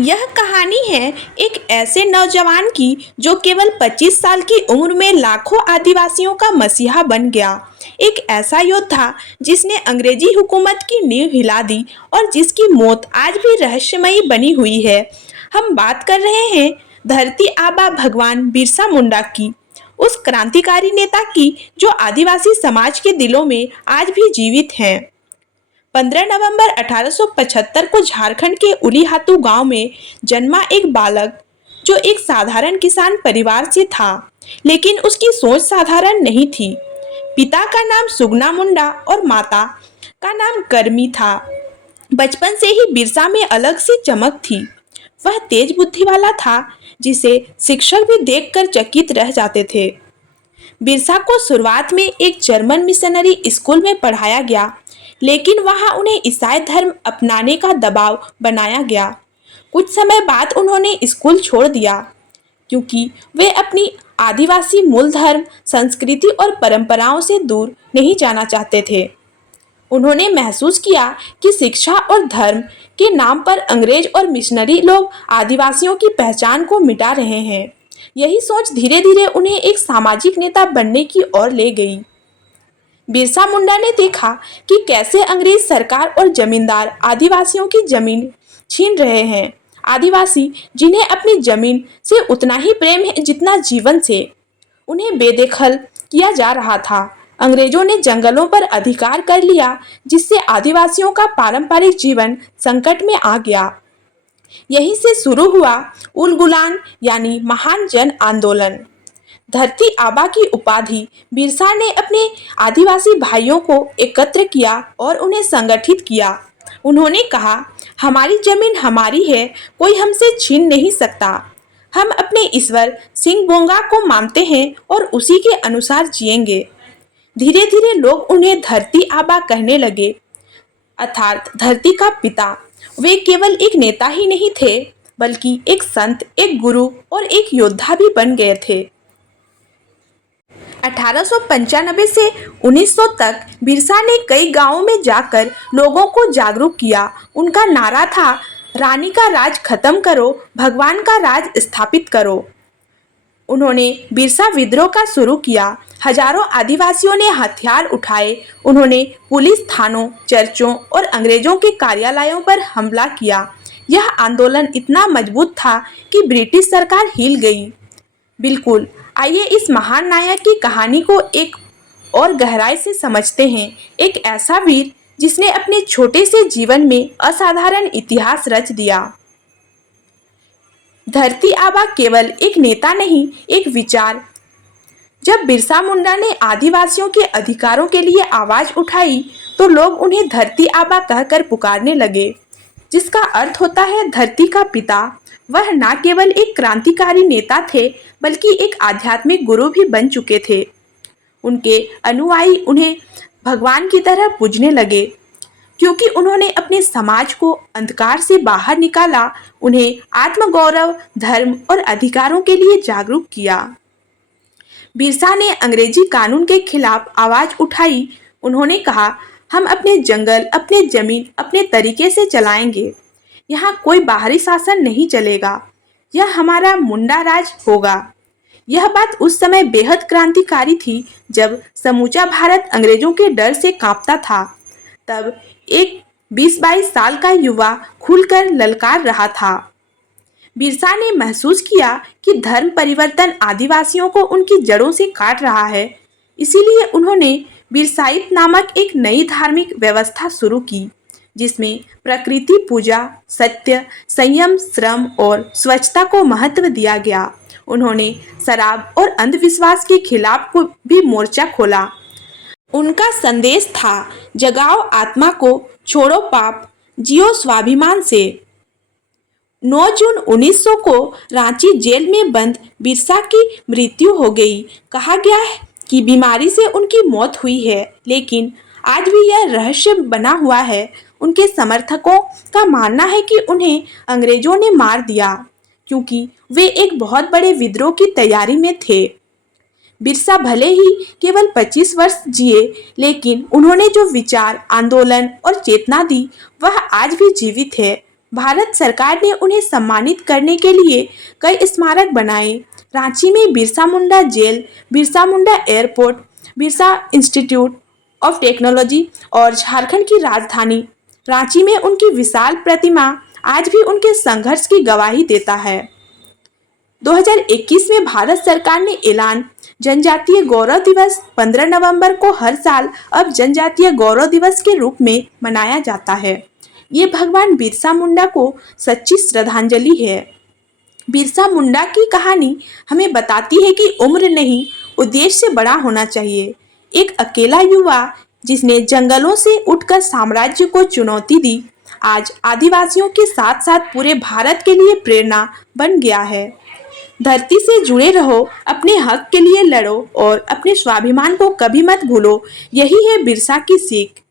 यह कहानी है एक ऐसे नौजवान की जो केवल 25 साल की उम्र में लाखों आदिवासियों का मसीहा बन गया। एक ऐसा योद्धा जिसने अंग्रेजी हुकूमत की नींव हिला दी और जिसकी मौत आज भी रहस्यमयी बनी हुई है। हम बात कर रहे हैं धरती आबा भगवान बिरसा मुंडा की, उस क्रांतिकारी नेता की जो आदिवासी समाज के दिलों में आज भी जीवित हैं। 15 नवंबर 1875 को झारखंड के उलीहातू गांव में जन्मा एक बालक जो एक साधारण किसान परिवार से था, लेकिन उसकी सोच साधारण नहीं थी। पिता का नाम सुगना मुंडा और माता का नाम करमी था। बचपन से ही बिरसा में अलग सी चमक थी। वह तेज बुद्धि वाला था, जिसे शिक्षक भी देखकर चकित रह जाते थे। बिरसा को शुरुआत में एक जर्मन मिशनरी स्कूल में पढ़ाया गया, लेकिन वहां उन्हें ईसाई धर्म अपनाने का दबाव बनाया गया। कुछ समय बाद उन्होंने स्कूल छोड़ दिया, क्योंकि वे अपनी आदिवासी मूल धर्म, संस्कृति और परंपराओं से दूर नहीं जाना चाहते थे। उन्होंने महसूस किया कि शिक्षा और धर्म के नाम पर अंग्रेज और मिशनरी लोग आदिवासियों की पहचान को मिटा रहे हैं। यही सोच धीरे धीरे उन्हें एक सामाजिक नेता बनने की ओर ले गई। बिरसा मुंडा ने देखा कि कैसे अंग्रेज सरकार और जमींदार आदिवासियों की जमीन छीन रहे हैं। आदिवासी, जिन्हें अपनी जमीन से उतना ही प्रेम है जितना जीवन से, उन्हें बेदखल किया जा रहा था। अंग्रेजों ने जंगलों पर अधिकार कर लिया, जिससे आदिवासियों का पारंपरिक जीवन संकट में आ गया। यहीं से शुरू हुआ उलगुलान यानी महान जन आंदोलन। धरती आबा की उपाधि बिरसा ने अपने आदिवासी भाइयों को एकत्र किया और उन्हें संगठित किया। उन्होंने कहा, हमारी जमीन हमारी है, कोई हमसे छीन नहीं सकता। हम अपने ईश्वर सिंह बोंगा को मानते हैं और उसी के अनुसार जिएंगे। धीरे धीरे लोग उन्हें धरती आबा कहने लगे, अर्थात धरती का पिता। वे केवल एक नेता ही नहीं थे, बल्कि एक संत, एक गुरु और एक योद्धा भी बन गए थे। 1895 से 1900 तक बिरसा ने कई गांवों में जाकर लोगों को जागरूक किया। उनका नारा था, रानी का राज खत्म करो, भगवान का राज स्थापित करो। उन्होंने बिरसा विद्रोह का शुरू किया। हजारों आदिवासियों ने हथियार उठाए। उन्होंने पुलिस थानों, चर्चों और अंग्रेजों के कार्यालयों पर हमला किया। यह आंदोलन इतना मजबूत था कि ब्रिटिश सरकार हिल गई। बिल्कुल, आइए इस महान नायक की कहानी को एक और गहराई से समझते हैं। एक ऐसा वीर जिसने अपने छोटे से जीवन में असाधारण इतिहास रच दिया। धरती आबा केवल एक नेता नहीं, एक विचार। जब बिरसा मुंडा ने आदिवासियों के अधिकारों के लिए आवाज उठाई, तो लोग उन्हें धरती आबा कहकर पुकारने लगे, जिसका अर्थ होता है धरती का पिता। वह न केवल एक क्रांतिकारी नेता थे, बल्कि एक आध्यात्मिक गुरु भी बन चुके थे। उनके अनुयायी उन्हें भगवान की तरह पूजने लगे, क्योंकि उन्होंने अपने समाज को अंधकार से बाहर निकाला, उन्हें आत्मगौरव, धर्म और अधिकारों के लिए जागरूक किया। बिरसा ने अंग्रेजी कानून के खिलाफ आवाज उठाई। उन्होंने कहा, हम अपने जंगल, अपने जमीन अपने तरीके से चलाएंगे। यहाँ कोई बाहरी शासन नहीं चलेगा। यह हमारा मुंडा राज होगा। यह बात उस समय बेहद क्रांतिकारी थी, जब समूचा भारत अंग्रेजों के डर से कांपता था। तब एक 20-22 साल का युवा खुलकर ललकार रहा था। बिरसा ने महसूस किया कि धर्म परिवर्तन आदिवासियों को उनकी जड़ों से काट रहा है। इसीलिए उन्होंने बिरसाइत नामक एक नई धार्मिक व्यवस्था शुरू की, जिसमें प्रकृति पूजा, सत्य, संयम, श्रम और स्वच्छता को महत्व दिया गया। उन्होंने शराब और अंधविश्वास के खिलाफ भी मोर्चा खोला। उनका संदेश था, जगाओ आत्मा को, छोड़ो पाप, जियो स्वाभिमान से। 9 जून 1900 को रांची जेल में बंद बिरसा की मृत्यु हो गई। कहा गया है कि बीमारी से उनकी मौत हुई है, लेकिन आज भी यह रहस्य बना हुआ है। उनके समर्थकों का मानना है कि उन्हें अंग्रेजों ने मार दिया, क्योंकि वे एक बहुत बड़े विद्रोह की तैयारी में थे। बिरसा भले ही केवल 25 वर्ष जिए, लेकिन उन्होंने जो विचार, आंदोलन और चेतना दी, वह आज भी जीवित है। भारत सरकार ने उन्हें सम्मानित करने के लिए कई स्मारक बनाए। रांची में Birsa Munda jail, Birsa Munda airport, Birsa institute of technology और झारखंड की राजधानी रांची में उनकी विशाल प्रतिमा आज भी उनके संघर्ष की गवाही देता है। 2021 में भारत सरकार ने ऐलान जनजातीय गौरव दिवस 15 नवंबर को हर साल अब जनजातीय गौरव दिवस के रूप में मनाया जाता है। ये भगवान बिरसा मुंडा को सच्ची श्रद्धांजलि है। बिरसा मुंडा की कहानी हमें बताती है कि उम्र नहीं, उद्देश्य से बड़ा होना चाहिए। एक अकेला युवा जिसने जंगलों से उठकर साम्राज्य को चुनौती दी, आज आदिवासियों के साथ साथ पूरे भारत के लिए प्रेरणा बन गया है। धरती से जुड़े रहो, अपने हक के लिए लड़ो और अपने स्वाभिमान को कभी मत भूलो। यही है बिरसा की सीख।